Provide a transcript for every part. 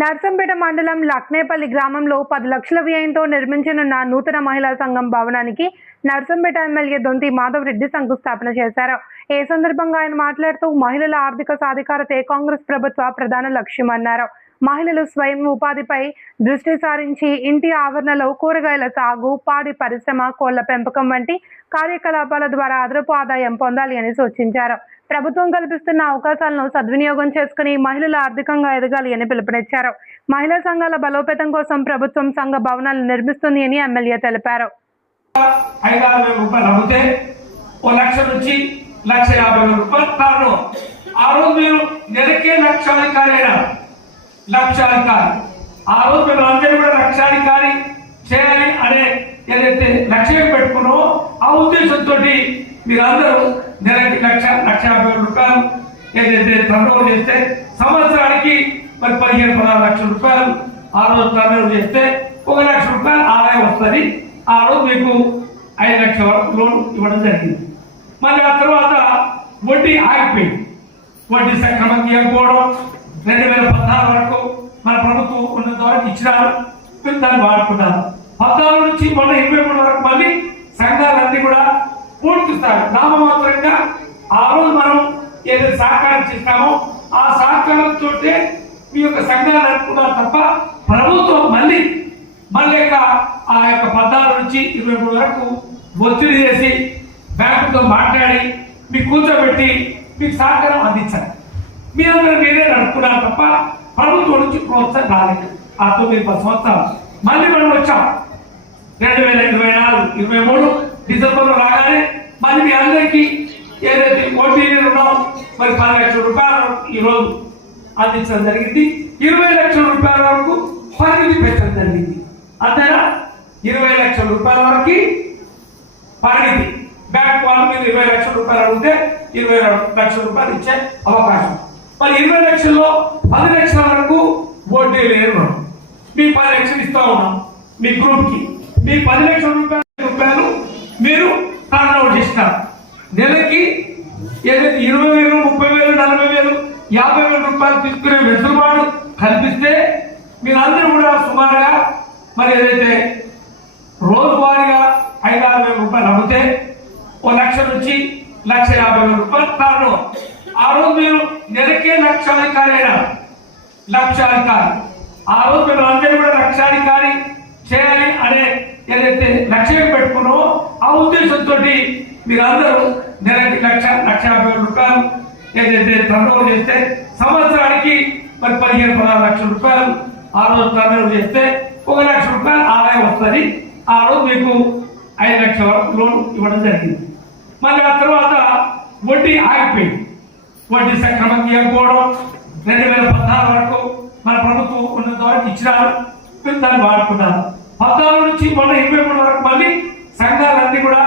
నర్సంపేట మండలం లక్నేపల్లి గ్రామంలో 10 లక్షల వ్యయంతో నిర్మించనున్న నూతన మహిళా సంఘం భవనానికి నర్సంపేట ఎమ్మెల్యే దొంతి మాధవ్ రెడ్డి శంకుస్థాపన చేశారు. ఈ సందర్భంగా ఆయన మాట్లాడుతూ మహిళల ఆర్థిక సాధికారతే కాంగ్రెస్ ప్రభుత్వ ప్రధాన లక్ష్యమన్నారు. మహిళలు స్వయం ఉపాధిపై దృష్టి సారించి ఇంటి ఆవరణలో కూరగాయల సాగు, పాడి పరిశ్రమ, కోళ్ల పెంపకం వంటి కార్యకలాపాల ద్వారా అదనపు ఆదాయం పొందాలి అని సూచించారు. ప్రభుత్వం కల్పిస్తున్న అవకాశాలను సద్వినియోగం చేసుకుని మహిళలు ఆర్థికంగా ఎదగాలి అని పిలుపునిచ్చారు. మహిళా సంఘాల బలోపేతం కోసం ప్రభుత్వం సంఘ భవనాలు నిర్మిస్తుంది అని ఎమ్మెల్యే తెలిపారు. 5,000 రూపాయలు అమ్మితే 1 లక్ష నుంచి 1,50,000 రూపాయలు కారణం. ఆ రోజు మీరు నెలకే లక్షాధికారి. ఆ రోజు మీరు అందరూ కూడా లక్షాధికారి చేయాలి అనే ఏదైతే లక్ష్యం పెట్టుకున్నారో ఆ ఉద్దేశంతో మీరందరూ నెలకి 1,50,000 రూపాయలు ఏదైతే టర్నోవర్ చేస్తే సంవత్సరానికి మరి 15-16 లక్షల రూపాయలు ఆ రోజు టర్నోవర్ చేస్తే 1 లక్ష రూపాయలు ఆదాయం వస్తుంది. ఆ రోజు మీకు 5 లక్షల వరకు లోన్ ఇవ్వడం జరిగింది. మళ్ళీ ఆ తర్వాత వడ్డీ ఆగిపోయింది. వడ్డీ సక్రమంగా ఇవ్వకపోవడం 2014 వరకు మన ప్రభుత్వం ఉన్నంత వరకు ఇచ్చినారు. మీరు దాన్ని వాడుకున్నారు. 14 నుంచి మొన్న 23 వరకు మళ్ళీ సంఘాలన్నీ కూడా పూర్తి స్థాయి నామమాత్రంగా ఆ రోజు మనం ఏదైతే సహకారం చేస్తామో ఆ సహకారంతో మీ యొక్క సంఘాలు నడుపుకున్నారు తప్ప ప్రభుత్వం మళ్ళీ ఆ యొక్క 14 నుంచి 23 వరకు ఒత్తిడి చేసి బ్యాంకుతో మాట్లాడి మీకు కూర్చోబెట్టి మీకు సహకారం అందించాలి. మీ అందరూ మీరే నడుపుకున్నారు తప్ప ప్రభుత్వం నుంచి ప్రోత్సాహం రాలేదు. ఆ 9-10 సంవత్సరాలు మళ్ళీ మనం వచ్చాం. 2024-23 డిసెంబర్లో రాగానే మళ్ళీ మీ అందరికీ ఏదైతే ఓటీ ఉన్నాం మరి 10 లక్షల రూపాయలు ఈ రోజు అందించడం జరిగింది. 20 లక్షల రూపాయల వరకు పరిమితి పెంచడం జరిగింది. అంతేనా? 20 లక్షల రూపాయల వరకు పరిమితి. బ్యాంక్ వాళ్ళు మీరు 20 లక్షల రూపాయలు అడిగితే 20 లక్షల రూపాయలు ఇచ్చే అవకాశం. మరి 20 లక్షల్లో 10 లక్షల వరకు వడ్డీ లేదు. మీ 10 లక్షలు ఇస్తా ఉన్నాం మీ గ్రూప్ కి. మీ 10 లక్షల రూపాయలు మీరు టర్నోవర్ చేస్తారు. నెలకి ఏదైతే 20,000, 30,000, 40,000, 50,000 రూపాయలు తీసుకునే వెసులుబాటు కల్పిస్తే మీరందరూ కూడా సుమారుగా మరి ఏదైతే రోజువారీగా 5,000 రూపాయలు అమ్మితే 1 లక్ష నుంచి 1,50,000 రూపాయలు కారణం. ఆ రోజు మీరు నెలకే లక్షాధికారి. ఆ రోజు మీరు అందరూ కూడా లక్షాధికారి చేయాలి అనే ఏదైతే లక్ష్యం పెట్టుకున్నారో ఆ ఉద్దేశంతో మీరందరూ నెలకి 1,50,000 రూపాయలు ఏదైతే టర్నోవర్ చేస్తే సంవత్సరానికి మరి 15-16 లక్షల రూపాయలు ఆ రోజు టర్నోవర్ చేస్తే 1 లక్ష రూపాయలు ఆదాయం వస్తుంది. ఆ రోజు మీకు 5 లక్షల వరకు లోన్ ఇవ్వడం జరిగింది. మళ్ళీ ఆ తర్వాత వడ్డీ ఆగిపోయింది. వడ్డీ సక్రమంగా ఇవ్వకపోవడం 2014 వరకు మన ప్రభుత్వం ఉన్నంత వరకు ఇచ్చినారు. మీరు దాన్ని వాడుకున్నారు. 14 నుంచి మొన్న 23 వరకు మళ్ళీ సంఘాలన్నీ కూడా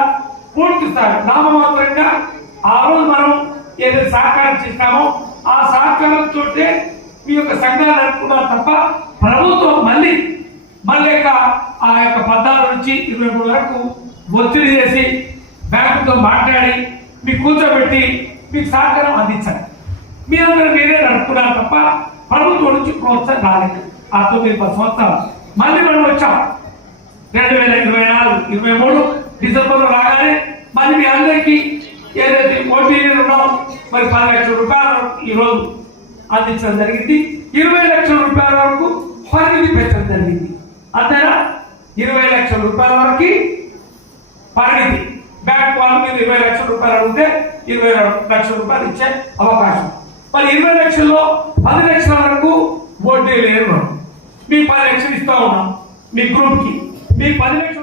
పూర్తి స్థాయి నామమాత్రంగా ఆ రోజు మనం ఏదైతే సహకారం చేస్తామో ఆ సహకారంతో మీ యొక్క సంఘాలు నడుపుకున్నారు తప్ప ప్రభుత్వం మళ్ళీ ఆ యొక్క 14 నుంచి 23 వరకు ఒత్తిడి చేసి బ్యాంకుతో మాట్లాడి మీకు కూర్చోబెట్టి మీకు సహకారం అందించాలి. మీ అందరూ మీరే నడుపుకున్నారు తప్ప ప్రభుత్వం నుంచి ప్రోత్సాహం రాలేదు. ఆ 9-10 సంవత్సరాలు మళ్ళీ మనం వచ్చాం. 2024-23 డిసెంబర్లో రాగానే మళ్ళీ మీ అందరికీ ఏదైతే ఓటీ ఉన్నాం మరి 10 లక్షల రూపాయలు ఈ రోజు అందించడం జరిగింది. 20 లక్షల రూపాయల వరకు పరిమితి పెంచడం జరిగింది. అంతేనా? 20 లక్షల రూపాయల వరకు పరిమితి. బ్యాంక్ వాళ్ళు మీరు 20 లక్షల రూపాయలు అడిగితే 20 లక్షల రూపాయలు ఇచ్చే అవకాశం. మరి 20 లక్షల్లో 10 లక్షల వరకు వడ్డీ లేదు. మీ 10 లక్షలు ఇస్తా ఉన్నాం మీ గ్రూప్ కి. మీ 10 లక్షలు